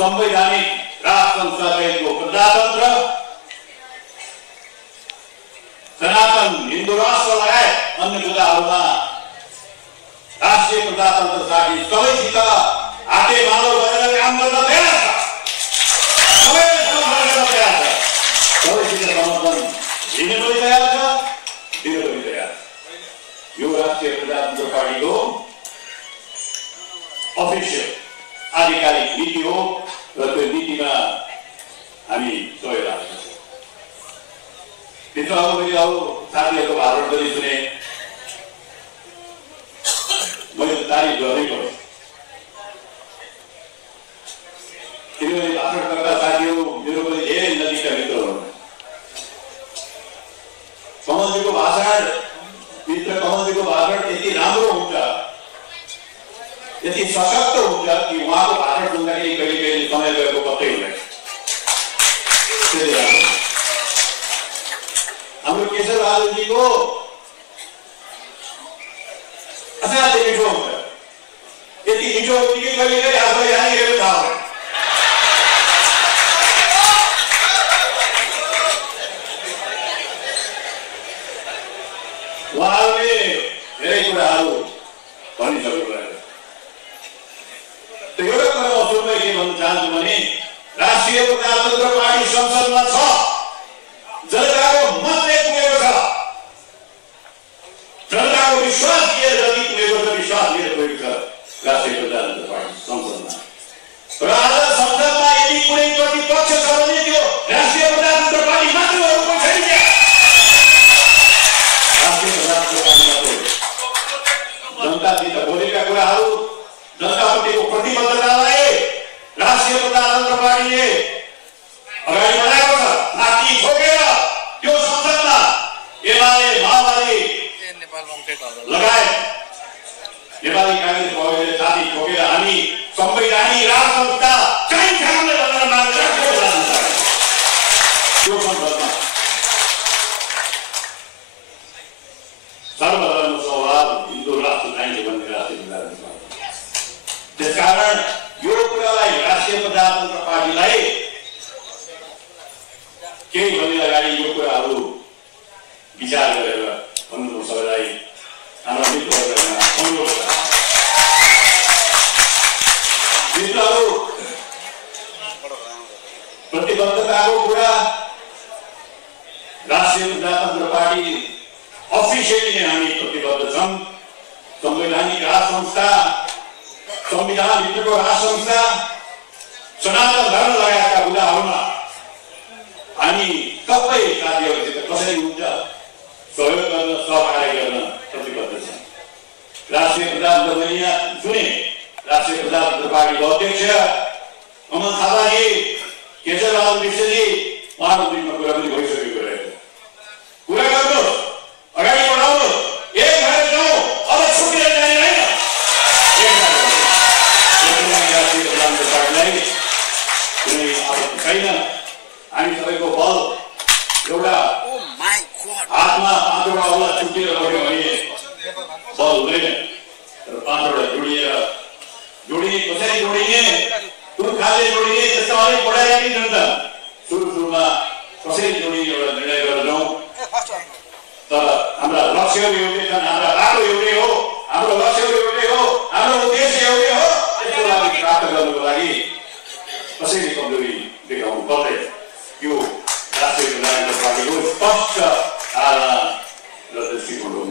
संवैधानिक राजतन्त्रको प्रजातन्त्र सनातन हिन्दू राष्ट्र लगायत अन्य मुद्दाहरूमा राष्ट्रिय प्रजातन्त्रसाठी सबैसित हाते मालो गरेर काम गर्न तयार छ। सबैसित समर्थन लिन पनि तयार छ, दिन पनि तयार छ। यो राष्ट्रिय प्रजातन्त्र पार्टीको अफिसियल आधिकारिक नीति हो र त्यो नीतिमा हामी सहयोग राख्छौँ। त्यसो मैले अब साथीहरूको भाषण पनि सुने, मैले तारिफ गर्नै पर्यो किनभने भाषण गर्दा साथीहरू मेरो पनि धेरै नजिकका मित्रहरू। कमलजीको भाषण यति राम्रो हुन्छ, यति सशक्त हुन्छ कि उहाँको भाषण सुन्दाखेरि कहिले कहिले समय गएको पत्तै हुँदैन। हाम्रो केशर बहादुरजीको असाध्यै मिठो हुन्छ, यति मिठो हुन्छ कि कहिले कहिले आफूलाई जानेको थाहा हुँदैन। उहाँहरूले धेरै कुराहरू भनिसक्नु भयो। एउटा कुरा म सुरुमै के भन्न चाहन्छु भने राष्ट्रिय प्रजातन्त्र पार्टी संसदमा छ, जनताको मतले पुगेको छ, जनताको विश्वास लिएर जति पुगेको छ, विश्वास लिएर पुगेको छ राष्ट्रिय प्रजातन्त्र पार्टी संसदमा। र आज संसदमा यदि कुनै प्रतिपक्ष छ भने त्यो राष्ट्रिय प्रजातन्त्र पार्टी मात्र हो। राष्ट्रिय प्रजातन्त्र पार्टी मात्र जनतासित बोलेका कुराहरू, जनताप्रतिको प्रतिबद्धतालाई राष्ट्रिय प्रजातन्त्र पार्टीले अगाडि बढाएको छ। माथि ठोकेर त्यो संसदमा एमाले, माओवादी लगायत नेपाली कांग्रेस पार्टीले छाती ठोकेर हामी संवैधानिक राज संस्था चाहिँ ठाउँले भनेर माग राखेको छ। त्यो संसदमा सर्वधर्म स्वभाव हिन्दू राष्ट्र चाहिन्छ भन्ने राष्ट्रिय प्रजातन्त्र पार्टी। त्यसकारण यो कुरालाई राष्ट्रिय प्रजातन्त्र पार्टीलाई केही भनी अगाडि यो कुराहरू विचार गरेर भन्नु सबैलाई हाम्रो मित्रहरूमा अनुरोध छ। मित्रहरू, प्रतिबद्धताको कुरा राष्ट्रिय प्रजातन्त्र पार्टी अफिसियली नै हामी प्रतिबद्ध छौँ। संवैधानिक राज संस्था, संविधान भित्रको राज संस्था, सनातन धर्म लगायतका कुराहरूमा हामी सबै साथीहरूसित कसरी हुन्छ सहयोग गर्न, सहकार्य गर्न प्रतिबद्ध छौँ। राष्ट्रिय प्रजातन्त्र मैले यहाँ सुने, राष्ट्रिय प्रजातन्त्र पार्टीको अध्यक्ष अमन थापाजी, केशर बहादुर विश्वजी, उहाँको बिचमा कुरा पनि भइसकेको रहेछ। कुरा गर्नुहोस्, अगाडि बढाउनुहोस्, एक भएर जाउँ, अब छुटेर जाने होइन। राष्ट्रिय प्रजातन्त्र पार्टीलाई कुनै आपत्ति छैन। हामी सबैको बल एउटा हातमा 5वटा औला छुटेर गयो भने बल हुँदैन। तर 5वटा जोडिने कसरी जोडिने, कुन खाले जोडिने, त्यस्तो अलिक बढाइराखि जनता सुरुमा कसरी जोडिने एउटा निर्णय गरेर जाउँ। तर हाम्रा लक्ष्यहरू एउटै छन्, हाम्रा बाटो एउटै हो, हाम्रो लक्ष्यहरू एउटै हो, हाम्रो उद्देश्य एउटै हो। त्यसको लागि प्राप्त गर्नुको लागि कसैले कमजोरी देखाउनु पर्दैन। यो राष्ट्रिय प्रजातन्त्र पार्टीको स्पष्ट धारणा र दृष्टिकोण हो।